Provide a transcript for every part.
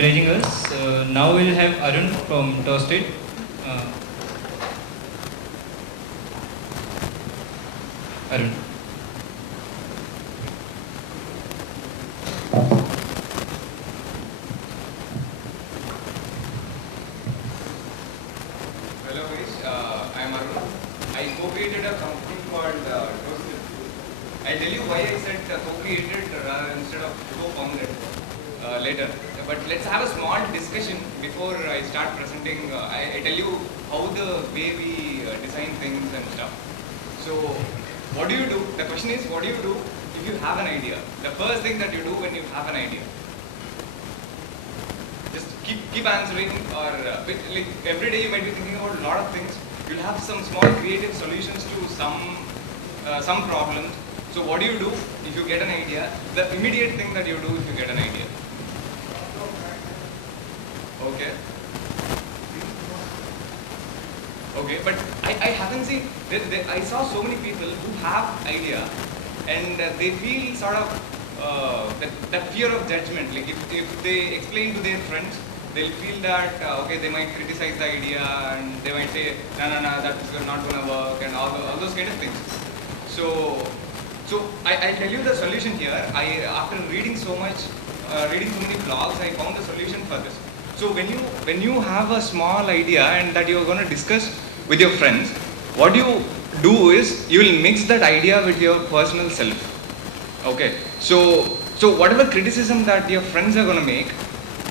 encouraging us. Now we'll have Arun from Toasted. Arun. Hello guys, I am Arun. I co-created a company called Toasted. I'll tell you why I said co-created instead of co-founded later. But let's have a small discussion before I start presenting. I tell you how the way we design things and stuff. So, what do you do? The question is, what do you do if you have an idea? The first thing that you do when you have an idea. Just keep answering, or like every day you might be thinking about a lot of things. You'll have some small creative solutions to some problems. So what do you do if you get an idea? The immediate thing that you do if you get an idea. Okay. Okay, but I haven't seen. I saw so many people who have idea, and they feel sort of that fear of judgment. Like if they explain to their friends, they'll feel that okay, they might criticize the idea and they might say no, that's not gonna work, and all those kind of things. So I'll tell you the solution here. After reading so many blogs, I found the solution for this. So when you have a small idea and that you're going to discuss with your friends, what you do is you will mix that idea with your personal self. Okay. So whatever criticism that your friends are going to make,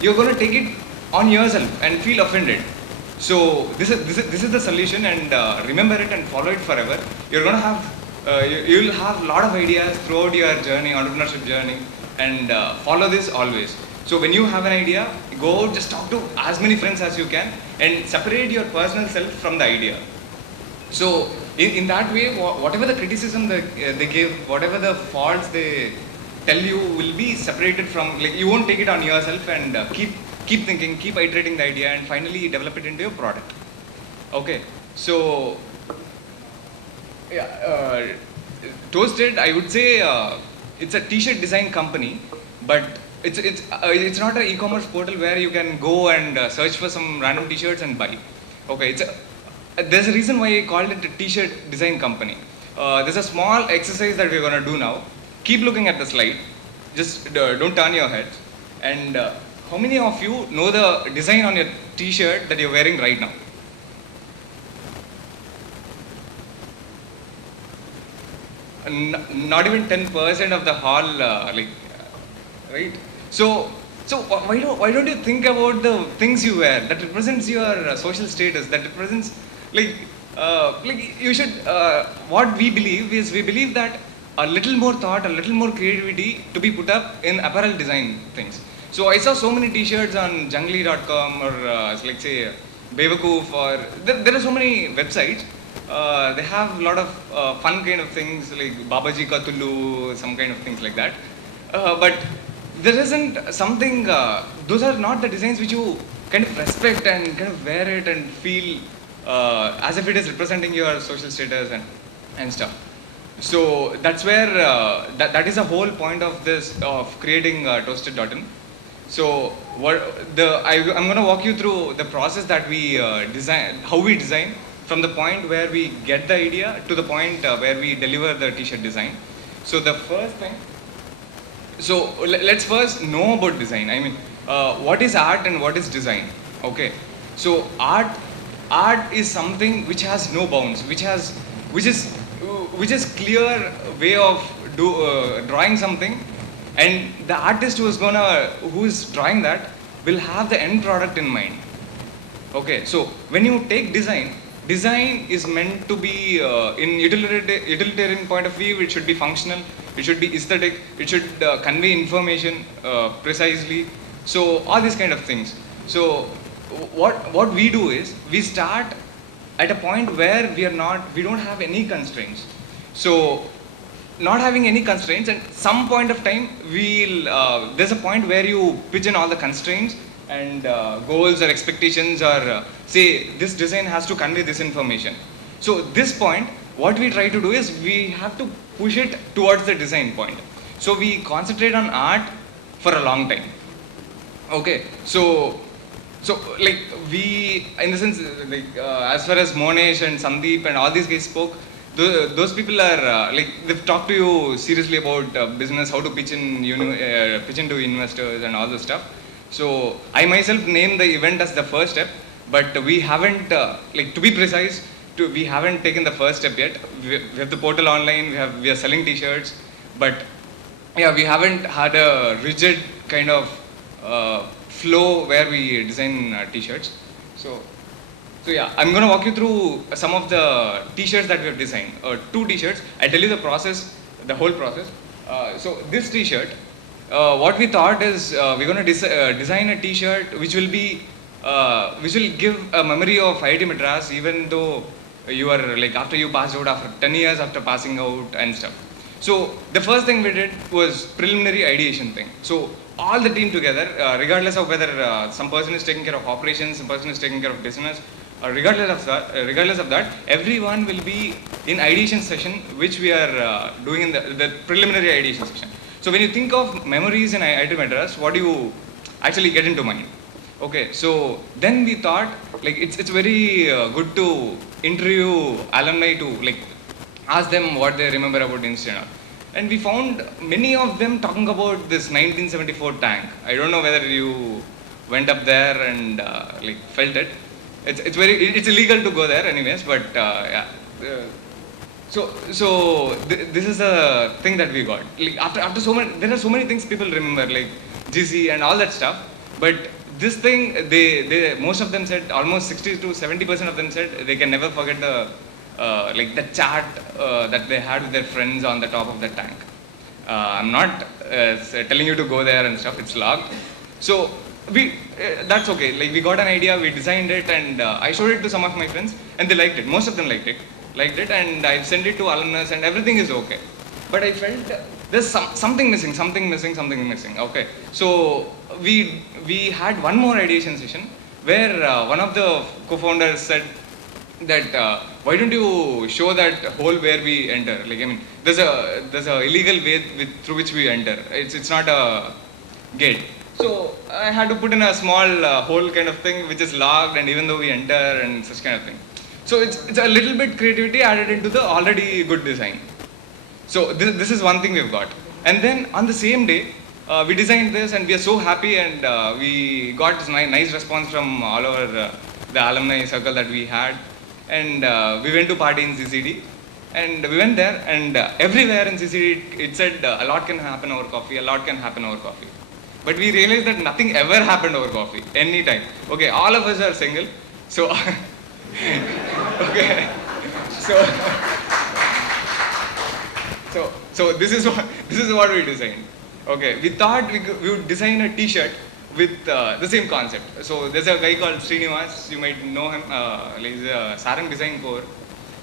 you're going to take it on yourself and feel offended. So this is the solution, and remember it and follow it forever. You're going to have you'll have a lot of ideas throughout your journey, entrepreneurship journey, and follow this always. So when you have an idea, go out, just talk to as many friends as you can and separate your personal self from the idea. So in that way, whatever the criticism they give, whatever the faults they tell you will be separated from, like you won't take it on yourself, and keep thinking, keep iterating the idea, and finally develop it into your product. Okay, so yeah, Toasted, I would say it's a t-shirt design company, but it's not an e-commerce portal where you can go and search for some random t-shirts and buy. Okay, there's a reason why I called it a t-shirt design company. There's a small exercise that we're gonna do now. Keep looking at the slide. Just don't turn your head. And how many of you know the design on your t-shirt that you're wearing right now? Not even 10% of the hall, right? So why don't you think about the things you wear that represents your social status, that represents like you should. What we believe is we believe that a little more thought, a little more creativity to be put up in apparel design things. So I saw so many T-shirts on Jungly.com or like say Bewakoof, or there are so many websites. They have a lot of fun kind of things like Babaji Ka Tullu, some kind of things like that. But there isn't something, those are not the designs which you kind of respect and kind of wear it and feel as if it is representing your social status and stuff. So that's where, that is the whole point of this, of creating Toasted.in. So I'm going to walk you through the process that we design, how we design, from the point where we get the idea to the point where we deliver the t-shirt design. So the first thing, so let's first know about design. I mean, what is art and what is design? Okay, so art is something which has no bounds, which is clear way of drawing something, and the artist who is drawing that will have the end product in mind. Okay, so when you take design is meant to be in utilitarian point of view. It should be functional, it should be aesthetic, it should convey information precisely. So all these kind of things. So what we do is we start at a point where we don't have any constraints. So not having any constraints, and some point of time there's a point where you pitch in all the constraints and goals or expectations, or say this design has to convey this information. So this point, what we try to do is we have to push it towards the design point. So we concentrate on art for a long time. Okay, so like we, in the sense, as far as Monesh and Sandeep and all these guys spoke, those people are like they've talked to you seriously about business, how to pitch into investors and all this stuff. So I myself named the event as the first step, but we haven't like to be precise, we haven't taken the first step yet. We have the portal online, we are selling T-shirts, but yeah, we haven't had a rigid kind of flow where we design T-shirts. So, so yeah, I'm gonna walk you through some of the T-shirts that we have designed. Two T-shirts. I'll tell you the process, the whole process. So this T-shirt, what we thought is we're gonna design a T-shirt which will give a memory of IIT Madras, even though you are like after you passed out, after 10 years after passing out and stuff. So the first thing we did was preliminary ideation thing. So all the team together, regardless of whether some person is taking care of operations, some person is taking care of business, regardless of that, everyone will be in ideation session, which we are doing in the preliminary ideation session. So when you think of memories in IIT Madras, what do you actually get into mind? Okay, so then we thought like it's very good to interview alumni to like ask them what they remember about Instant. And we found many of them talking about this 1974 tank. I don't know whether you went up there and like felt it. It's illegal to go there anyways, but yeah. This is a thing that we got. Like after so many, there are so many things people remember, like GC and all that stuff. But this thing, they most of them said, almost 60 to 70% of them said they can never forget the like the chat that they had with their friends on the top of the tank. I'm not telling you to go there and stuff. It's locked. So that's okay. Like we got an idea, we designed it, and I showed it to some of my friends, and they liked it. Most of them liked it, and I sent it to alumnus, and everything is okay. But I felt there's something missing. Okay, so we had one more ideation session where one of the co-founders said that why don't you show that hole where we enter? Like I mean, there's a illegal way through which we enter. It's not a gate. So I had to put in a small hole kind of thing which is locked, and even though we enter and such kind of thing. So it's a little bit creativity added into the already good design. So this is one thing we've got. And then on the same day, we designed this, and we are so happy, and we got this nice response from all over the alumni circle that we had. And we went to party in CCD, and we went there, and everywhere in CCD it said a lot can happen over coffee, a lot can happen over coffee. But we realized that nothing ever happened over coffee, anytime. Okay, all of us are single, so okay, so this is what we designed. Okay, we thought we would design a T-shirt with the same concept. So there's a guy called Srinivas, you might know him, he's a Sarang Design Core.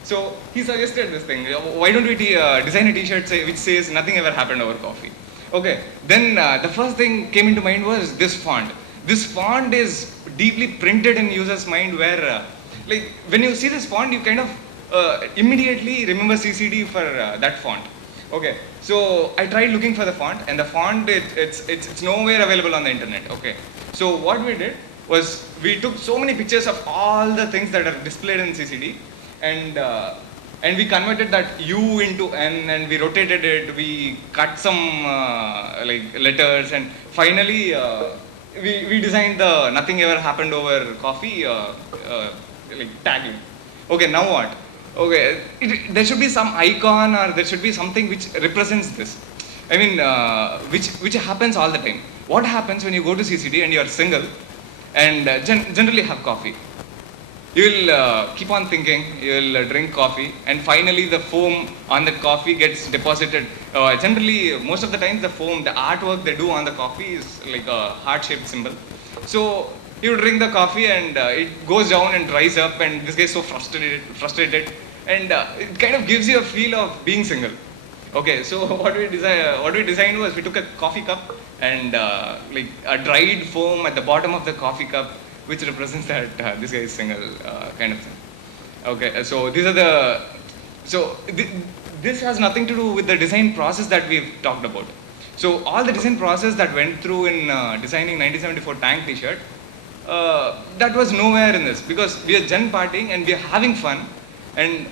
So he suggested this thing, why don't we design a T-shirt which says nothing ever happened over coffee. Okay, then the first thing came into mind was this font. This font is deeply printed in users' mind where like when you see this font, you kind of immediately remember CCD for that font. Okay, so I tried looking for the font, and the font it's nowhere available on the internet. Okay, so what we did was we took so many pictures of all the things that are displayed in CCD, and we converted that U into N, and we rotated it. We cut some like letters, and finally we designed the nothing ever happened over coffee like tagline. Okay, now what? Okay, there should be some icon, or there should be something which represents this. I mean, which happens all the time. What happens when you go to CCD and you are single and generally have coffee? You will keep on thinking, you will drink coffee, and finally the foam on the coffee gets deposited. Generally, most of the times the foam, the artwork they do on the coffee is like a heart-shaped symbol. So you drink the coffee, and it goes down and dries up, and this guy is so frustrated, and it kind of gives you a feel of being single. Okay, so what we designed was we took a coffee cup and like a dried foam at the bottom of the coffee cup, which represents that this guy is single kind of thing. Okay, so these are this has nothing to do with the design process that we've talked about. So all the design process that went through in designing 1974 tank t-shirt, that was nowhere in this, because we are gen partying and we are having fun. And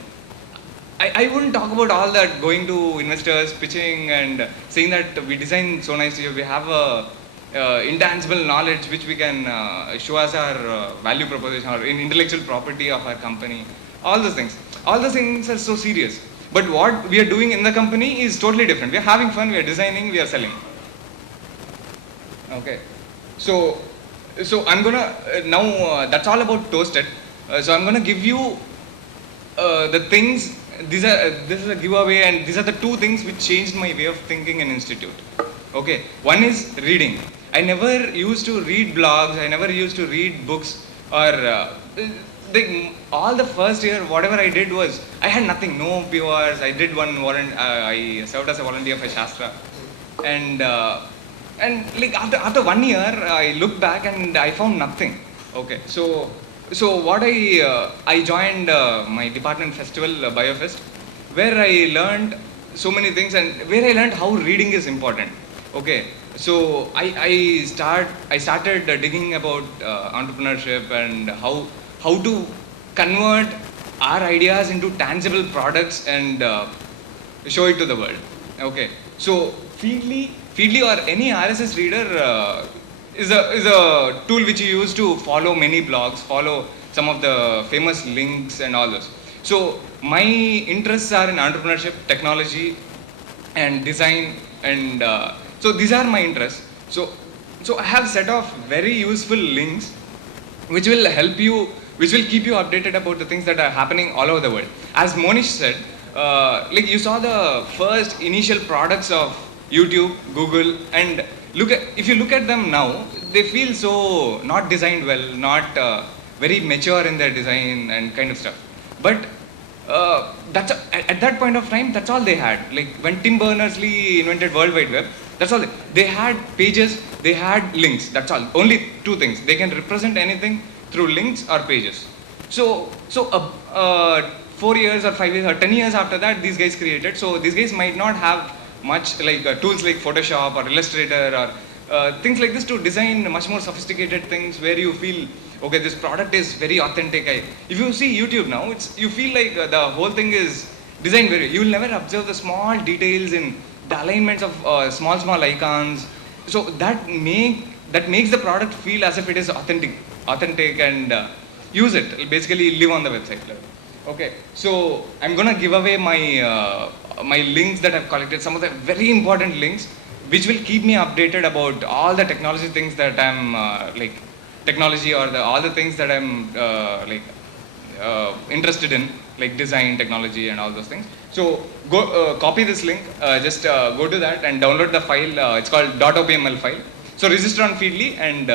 I wouldn't talk about all that, going to investors, pitching and saying that we design so nicely, we have a intangible knowledge which we can show as our value proposition or in intellectual property of our company. All those things. All those things are so serious. But what we are doing in the company is totally different. We are having fun, we are designing, we are selling. Okay. So I'm gonna now that's all about Toasted. So I'm gonna give you the things. This is a giveaway, and these are the two things which changed my way of thinking in institute. Okay, one is reading. I never used to read blogs. I never used to read books, or all the first year. Whatever I did was I had nothing, no viewers. I did one I served as a volunteer for Shastra, and like after 1 year, I looked back and I found nothing. Okay, so what I joined my department festival, BioFest, where I learned so many things and where I learned how reading is important. Okay, so I started digging about entrepreneurship and how to convert our ideas into tangible products and show it to the world. Okay, so Feedly or any RSS reader is a tool which you use to follow many blogs, follow some of the famous links and all those. So my interests are in entrepreneurship, technology, and design, and so these are my interests. So I have set of very useful links which will help you, which will keep you updated about the things that are happening all over the world. As Monish said, like you saw the first initial products of YouTube, Google, and if you look at them now, they feel so not designed well, not very mature in their design and kind of stuff. But at that point of time, that's all they had. Like when Tim Berners-Lee invented World Wide Web, that's all they had. Pages, they had links. That's all. Only two things. They can represent anything through links or pages. So 4 years or 5 years or 10 years after that, these guys created. So these guys might not have much like tools like Photoshop or Illustrator or things like this to design much more sophisticated things where you feel, okay, this product is very authentic. If you see YouTube now, you feel like the whole thing is designed very. You will never observe the small details in the alignments of small icons. So that makes the product feel as if it is authentic and use it. Basically, live on the website level. Okay, so I'm gonna give away my links that I've collected, some of the very important links, which will keep me updated about all the technology things that I'm technology or all the things that I'm interested in, like design, technology, and all those things. So go copy this link. Just go to that and download the file. It's called .opml file. So register on Feedly and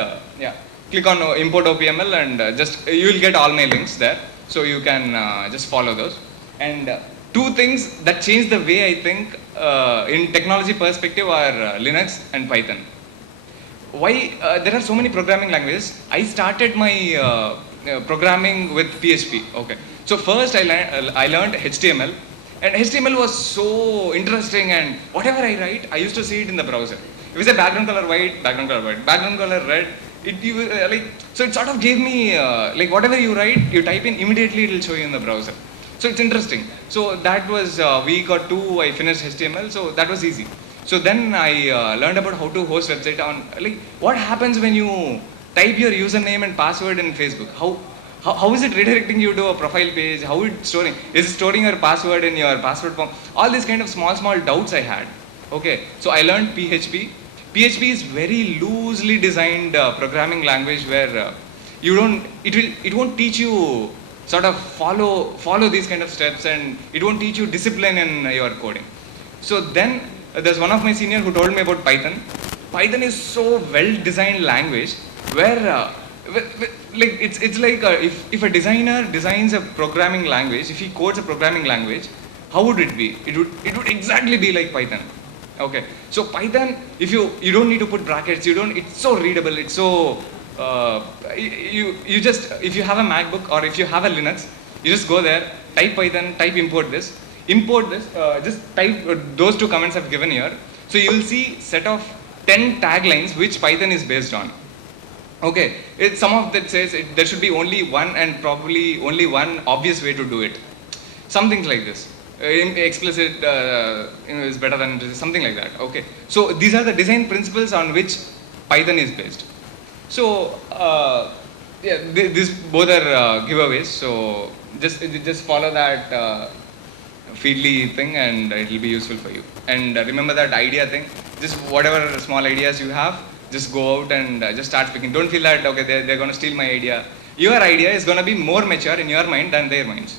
click on import OPML and just you will get all my links there. So you can just follow those. And two things that change the way I think in technology perspective are Linux and Python. Why? There are so many programming languages. I started my programming with PHP. Okay. So first I learned HTML, and HTML was so interesting. And whatever I write, I used to see it in the browser. If you say background color white, background color red, so it sort of gave me like whatever you write, you type in, immediately it will show you in the browser. So it's interesting. So that was week or two I finished HTML, so that was easy. So then I learned about how to host website on, like what happens when you type your username and password in Facebook. How is it redirecting you to a profile page? How is it storing? Is it storing your password in your password form? All these kind of small doubts I had. Okay, so I learned PHP. PHP is very loosely designed programming language where it won't teach you sort of follow these kind of steps, and it won't teach you discipline in your coding. So then there's one of my senior who told me about Python. Python is so well designed language where like it's like if a designer designs a programming language, if he codes a programming language, how would it be? It would exactly be like Python. Okay, so Python, if you don't need to put brackets, it's so readable, it's so you just, if you have a MacBook or if you have a Linux, you just go there, type Python, type import this, just type those two comments I've given here. So you will see set of 10 taglines which Python is based on. Okay, some of that says there should be only one and probably only one obvious way to do it. Some things like this. Explicit is better than implicit, something like that. Okay, so these are the design principles on which Python is based. So yeah, these both are giveaways. So just follow that Feedly thing, and it will be useful for you. And remember that idea thing. Just whatever small ideas you have, just go out and just start speaking. Don't feel that okay they're going to steal my idea. Your idea is going to be more mature in your mind than their minds,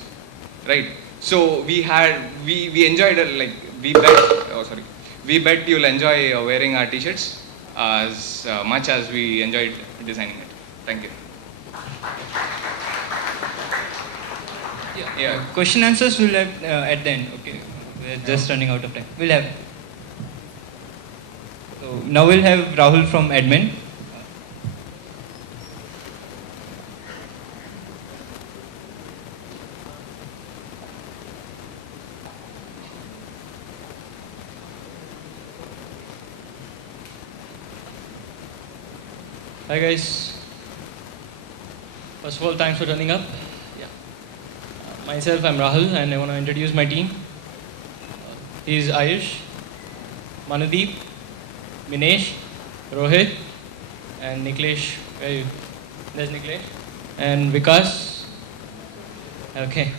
right? So we enjoyed like we bet you'll enjoy wearing our t-shirts as much as we enjoyed designing it. Thank you. Yeah. Question answers will have at the end. Okay, we're just running out of time. We'll have. So now we'll have Rahul from admin. Hi guys. First of all, thanks for turning up. Yeah. Myself, I'm Rahul, and I want to introduce my team. He's Ayush, Manadeep, Minesh, Rohit, and Niklesh. There's Niklesh, and Vikas. Okay.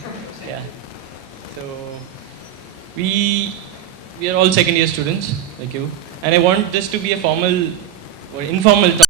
Yeah. So we are all second year students like you, and I want this to be a formal or informal talk.